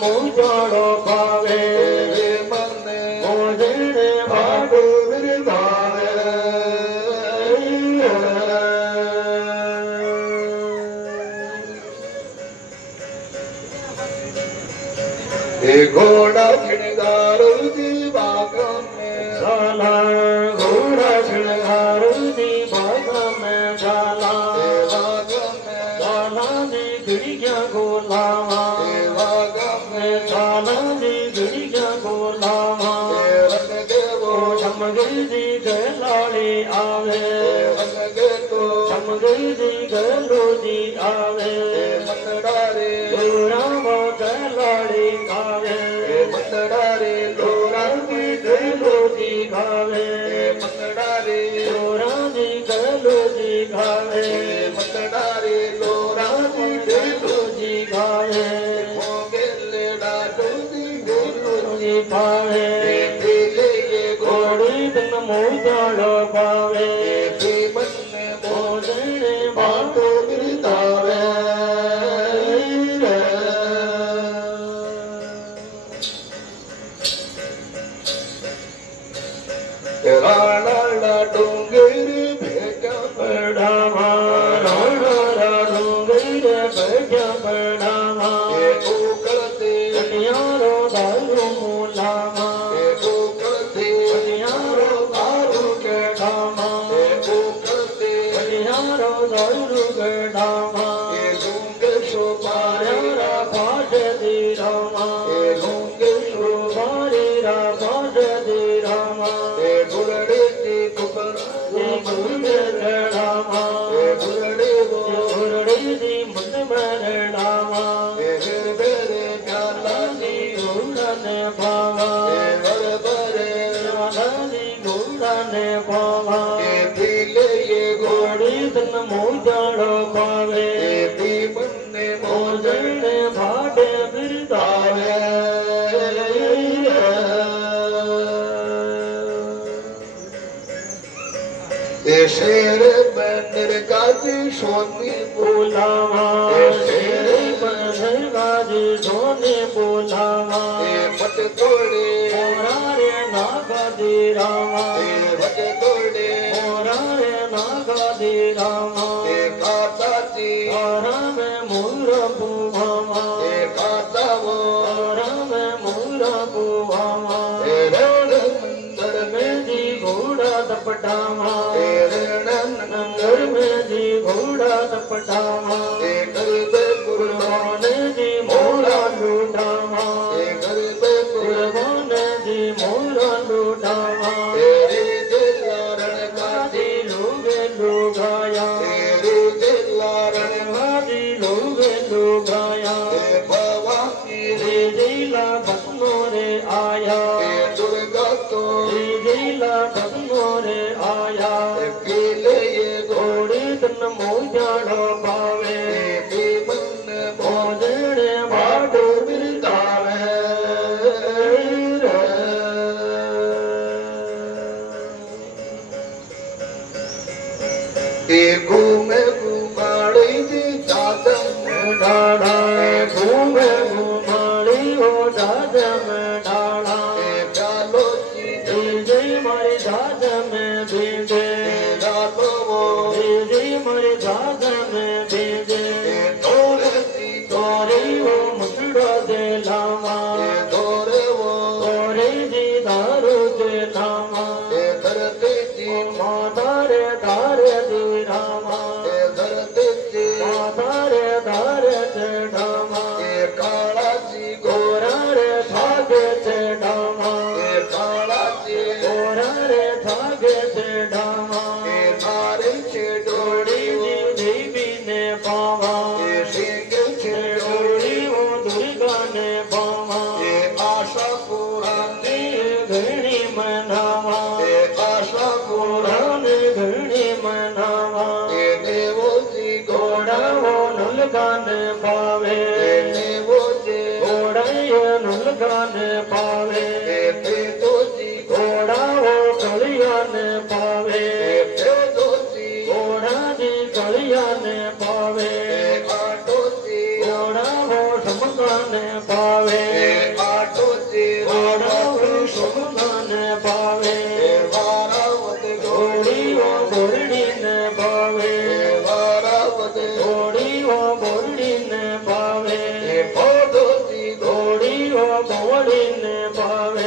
મોજાડો પાવે મને મોજડે ભાડો વિરધાવે એ ઘોડા શણગારું દી બાગા મેં સાલા ઘોડા શણગારું દી બાગા મેં સાલા બાગા મેં સાલા દી ગિડિયા ગોલાવા गलाड़ी आवे समगरी गलोजी आवे मतड़ारे लोरामा गलाड़ी आवे मतड़ारे लोरा की गलोजी गावे मतड़ारे लोरा की गलोजी गावे मतड़ारे लोरा की गलोजी गावे मोगेले डाडोजी गलोजी पावे मोजाड़ो पावे मन मोजड़े बाटो बिरतावे राणा डूंगर भेजा पड़ावा राणा डूंगर भेजा पड़ावा उकलते कन्यारो दारू मुलावा मोजाड़ो पावे मन मोजड़े भाड़े बिरदावे शेर बंदर गाजी सोनी बोलावा शेर बंदर गाजी सोनी बोलावा मट तोड़े मोरारे नागा दे रामा मट तोड़े मोरारे नागा दे रामा काताची राम मूरा बुवामा कातावो राम मूरा बुवामा मंदिर में जी घोड़ा दपटावा नंगर में जी घोड़ा दपटावा गुरुवान जी मोरा लूटावा गुरुवान जी मोरा लूटावा मोजाड़ो पावे मन मोजड़े बाटो बिरतावे घूमे घुमाड़ी जी दादम डाड़ा घूमे घुमाड़ी हो दादम डाड़ा डालो जी मारी दादम बीजे डालो मरे दादा में बेजे तोरे वो मुसड़ा दे लामा तोरे जी दारू दे लामा मातारे दारे दे रामा मातारे दारे दे डामा काला जी गोरा रे भागे दे डामा काला जी गोरा रे भागे दे डामा मारे छेड़ोड़ी देवी ने पावा छेड़ोड़ी वो दुर्गा ने पावा आशा पुराने घड़ी मनावा आशा पुराने घड़ी मनावा देवो जी घोड़ा वो नुलगा ने पावे देवो जी घोड़ा ये नुलगा ने पावे तो जी घोड़ा वो कलिया ने पावे घोड़ा जी कलिया ने पावे ને ભાવે આટોજી વાળાવડી શોભાને ભાવે વારાવત ઘોડીઓ બોરડીને ભાવે વારાવત ઘોડીઓ બોરડીને ભાવે પોતોજી ઘોડીઓ બોરડીને ભાવે